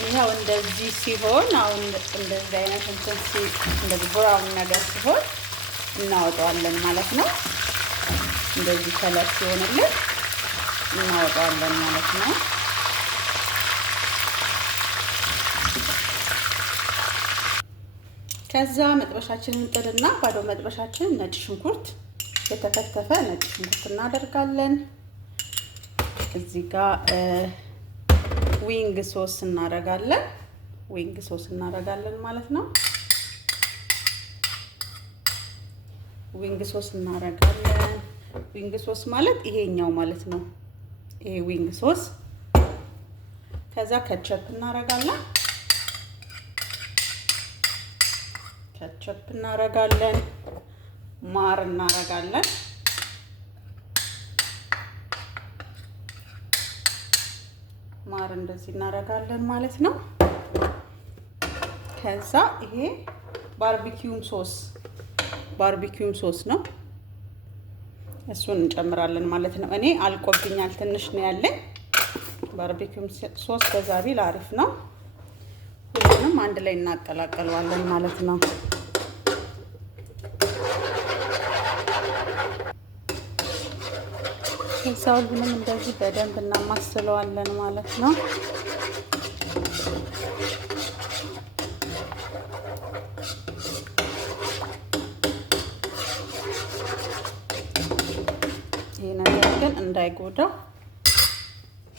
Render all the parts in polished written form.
ይሄው እንደዚህ ሲሆን አሁን እንደዚህ አይነት እንትን እንደዚህ ብራውን ነገር ሲሆን እናወጣዋለን ማለት ነው። እንደዚህ ከለር ሲሆንልን እናወጣዋለን ማለት ነው። ከዛ መጥበሻችንን እንጥድና ባዶ መጥበሻችን ነጭ ሽንኩርት የተከተፈ ነጭ ሽንኩርት እናደርጋለን። እዚህ ጋር ዊንግ ሶስ እናደርጋለን። ዊንግ ሶስ እናደርጋለን ማለት ነው። ዊንግ ሶስ እናደርጋለን። ዊንግ ሶስ ማለት ይሄኛው ማለት ነው። ይሄ ዊንግ ሶስ። ከዛ ketchup እናደርጋለን። ketchup እናደርጋለን። ማር እናደርጋለን። ማር እንደዚህ እናደርጋለን ማለት ነው። ከዛ ይሄ ባርቢኪው ሶስ ነው። እሱን እንጨምራለን ማለት ነው። እኔ አልቆብኛል፣ ትንሽ ነው ያለኝ። ባርቢኪው ሶስ በዛ ቢል አሪፍ ነው። ሁሉንም አንድ ላይ እናቀላቀለዋለን ማለት ነው። ከዛ ሁሉንም እንደዚህ በደንብ እናማስለዋለን ማለት ነው። ይሄ ነገር ግን እንዳይጎዳው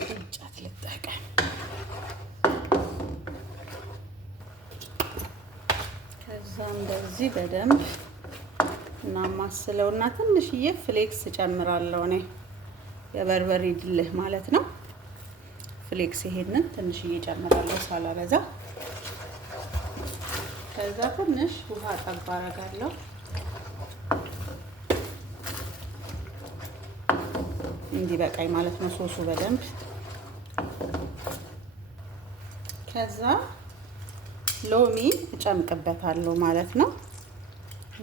እንጨት ልጠቀም። ከዛ እንደዚህ በደንብ እናማስለውና ትንሽዬ ፍሌክስ ጨምራለሁ እኔ የበርበሬ ድልህ ማለት ነው። ፍሌክስ ይሄንን ትንሽዬ ጨምራለሁ ሳላበዛ። ከዛ ትንሽ ውሃ ጠብ አደርጋለሁ። እንዲበቃኝ ማለት ነው ሶሱ በደንብ። ከዛ ሎሚ እጨምቅበታለሁ ማለት ነው።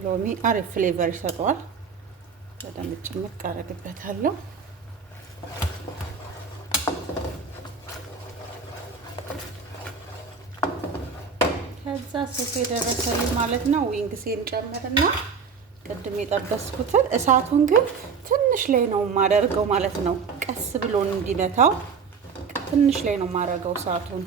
ሎሚ አሪፍ ፍሌቨር ይሰጠዋል። በደንብ ጭምቅ አደርግበታለሁ። ከዛ ሶሱ የደረሰልኝ ማለት ነው። ዊንግሴን ጨምርና ቅድም የጠበስኩትን እሳቱን ግን ትንሽ ላይ ነው የማደርገው ማለት ነው። ቀስ ብሎ እንዲመታው ትንሽ ላይ ነው የማደርገው እሳቱን።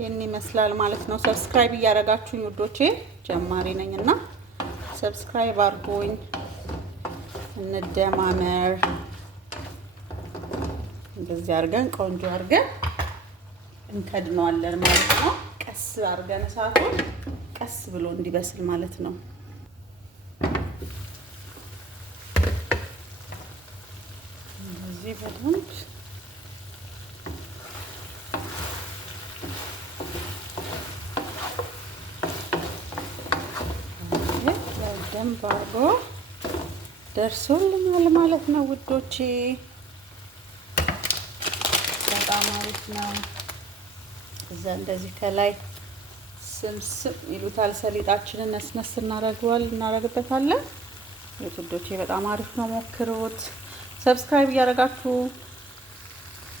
ይህን ይመስላል ማለት ነው። ሰብስክራይብ እያደረጋችሁኝ ውዶቼ፣ ጀማሪ ነኝና ሰብስክራይብ አድርጉኝ። እንደማመር እንደዚህ አድርገን ቆንጆ አድርገን እንከድነዋለን ማለት ነው። ቀስ አድርገን እሳቱን ቀስ ብሎ እንዲበስል ማለት ነው። እንደዚህ በደንብ አድርጎ ደርሶልኛል ማለት ነው ውዶቼ። በጣም አሪፍ ነው። እዛ እንደዚህ ከላይ ስምስም ይሉታል ሰሊጣችንን ነስነስ እናደርግበታለን። ውዶቼ በጣም አሪፍ ነው፣ ሞክሩት። ሰብስክራይብ እያደረጋችሁ